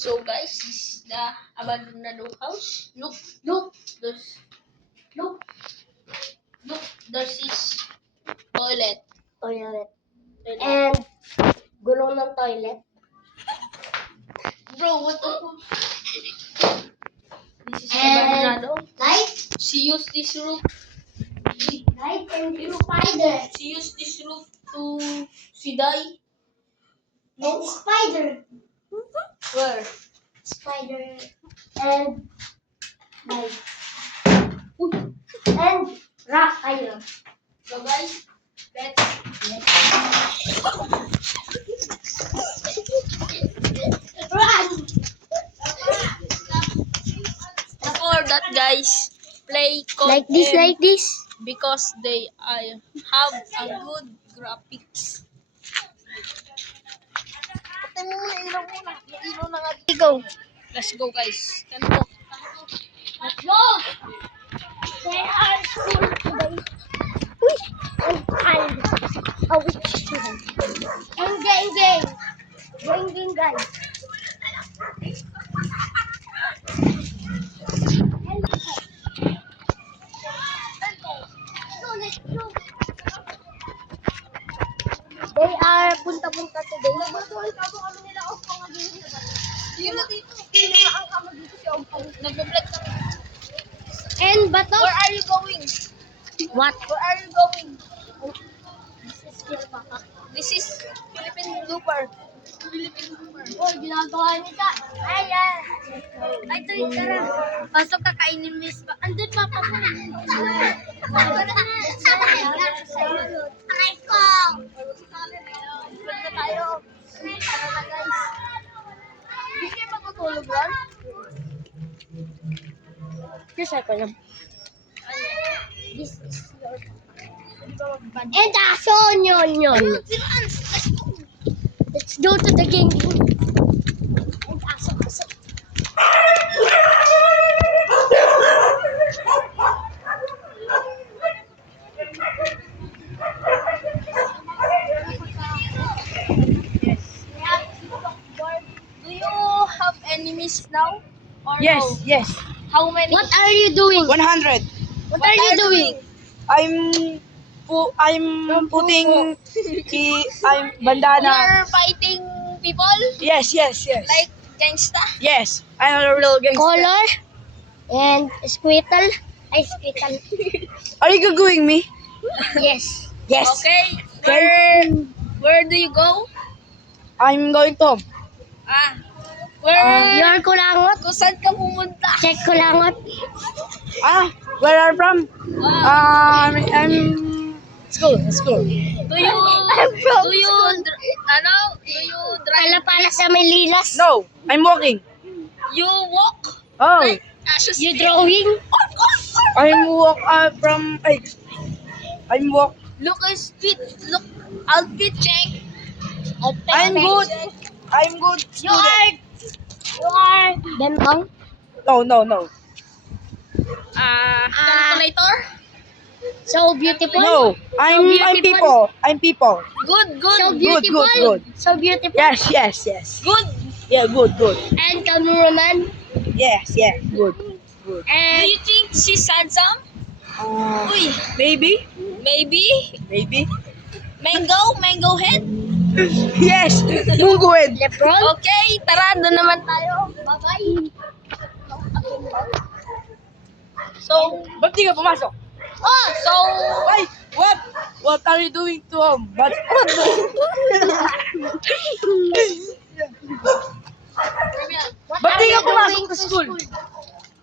So guys, this is the abandoned house. Look, look, there's this toilet. And gulong ng toilet. Bro, what the fuck? This is abandoned. Light. She used this roof. Light and spider. She used this roof to she die. No. And spider. Where? Spider. And light. And rock iron. So guys, let's Run. before that guys, play code Like this. because they have a good graphics. Go. Let's go guys. Kanto. Let's go. They are school today. Uy! Ang kind. A witch student. Gang. Gang, guys. They are punta-punta today. Nagbe-vlog kami. And bato. Where are you going? What? Where are you going? This is This is Philippine Blooper. oh, ginagawa nita. Ayan. Ay, ito yung tara. Pasok kakainin mo ispa. Andun pa pa mo. Ay ko. Vlog na tayo. Tara na guys. Hindi kayo matutulog lang? Yes, I can. This is your and aso nyon. Let's go to the game. And aso. Do you have enemies now? Or Yes, no? yes. How many? What are you doing? 100. What are you doing? I'm putting I'm bandana. You're fighting people? Yes. Like gangsta? Yes. I'm a real gangster. Color and squirtle. Ay, squirtle. Are you googling me? Yes. Yes. Okay. Okay. Where do you go? I'm going to. Where? Your kulangot. Kung saan ka pumunta? Check kulangot. Where are you from? I'm school. Do you from do you drive? Pala sa Melilas. No, I'm walking. You walk? Oh, You drawing? I'm walk from. I'm walk. Look his feet. Look outfit check. I'm good. I'm good You student. are Bembang? No. Calculator? So beautiful. No, I'm beautiful. people. Good. So Good. beautiful. So beautiful. Yes. Good. Yeah, good. And cameraman. Yes, good. Do And you think she's handsome? Uy, Maybe. maybe. Mango head? Yes, Mungguid. Lebron. Okay, tara, doon naman tayo. Bye-bye. So, Ba't di ka pumasok? so, Ay, what? What are you doing to him? But What di are ka you pumasok doing sa school?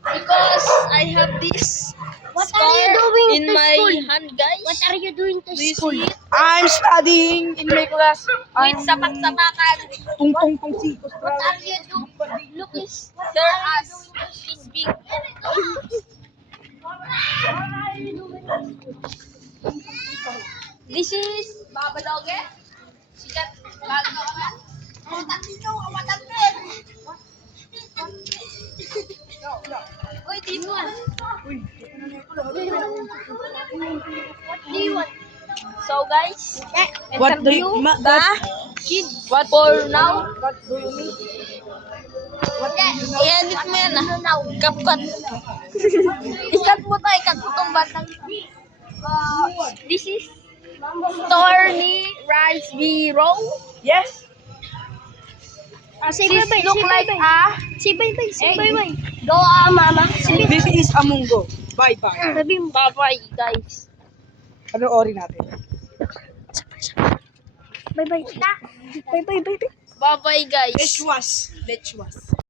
because I have this What scar are you doing in to my school? hand, guys. What are you doing to Do you school? see it? I'm studying in my class. With sapak-sapakan. Tungtong sikos. What are you doing? Look, is Their ass is big. This is Baba Doge. Sikat bago ka na. Awatan dito, awatan din. Uy, dito. What do you want? So guys, What do you interview ma- the what- kids. What for now? What do you mean? I-edit mo yan Kapkat. Ikat mo to, ikat mo tong batang. This is Stormy Rice Zero. Yes. This look like a Si Baybay, si Baybay. go mama. This is Amungo. Bye-bye. Sabi mo. Bye-bye guys. Ano ori natin? Baybay. Baybay, baybay. Bye-bye guys. Let's was.